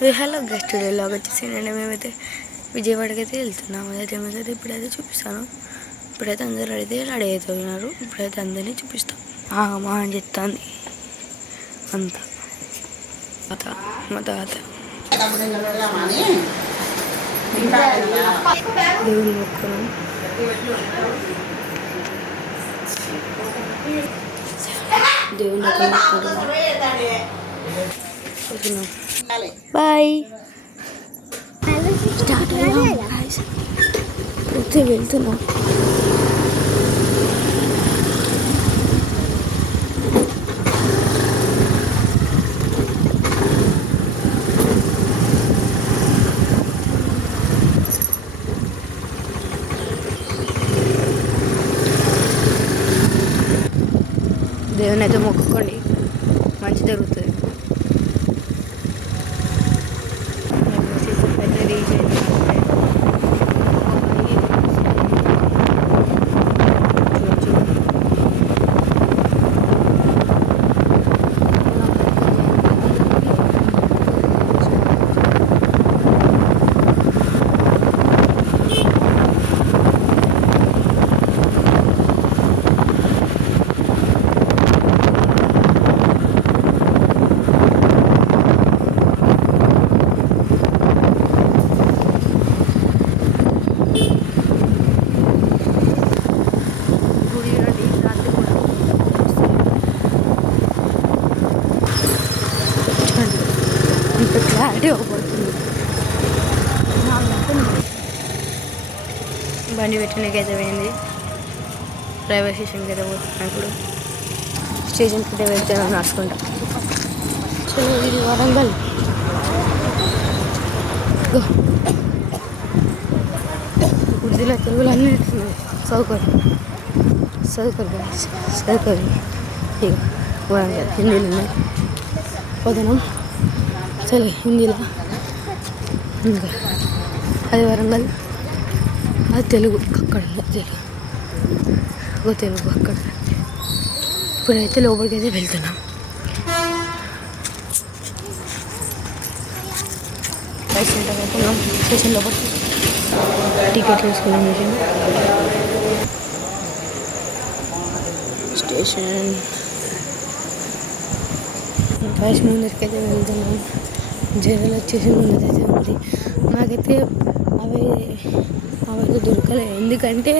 Hello guest లాగా వచ్చేసి నేను మేమైతే విజయవాడకి అయితే వెళ్తున్నాము. అయితే మీకైతే ఇప్పుడైతే చూపిస్తాను. ఇప్పుడైతే అందరూ రెడీ అవుతున్నారు. ఇప్పుడైతే అందరినీ చూపిస్తాం. మా అని చెప్తాంది అంతా మా తాత దేవుని మొక్కును దేవుని బాయ్ స్టార్ట్ అయితే వెళ్తున్నాం. దేవుని అయితే మొక్కుకోండి, మంచి జరుగుతుంది. ఇంత క్లారిటీ అవ్వబడుతుంది. బండి పెట్టడానికి అయితే పోయింది. రైల్వే స్టేషన్కి అయితే పోతున్నాను. ఇప్పుడు స్టేషన్కి అయితే వెళ్తే నడుచుకుంటా. చలో ఇది వరంగల్. ఉర్దూలో తెలుగులో అన్నీ సౌకర్యం ఇక వరంగల్ హిందీలో ఉన్నాయి. పోతున్నాం. చలో హిందీలో ఇంకా అది వరంగల్, అది తెలుగు అక్కడ తెలుగు అక్కడ. ఇప్పుడైతే లోపలికి అయితే వెళ్తున్నాం. స్టేషన్ లోపలికి టికెట్ తీసుకున్నాం. స్టేషన్ ఫస్ట్ ముందరికి అయితే వెళ్తున్నాం. జనాలు వచ్చేసి ముందరైతే ఉంది. నాకైతే అవి దొరకలేదు. ఎందుకంటే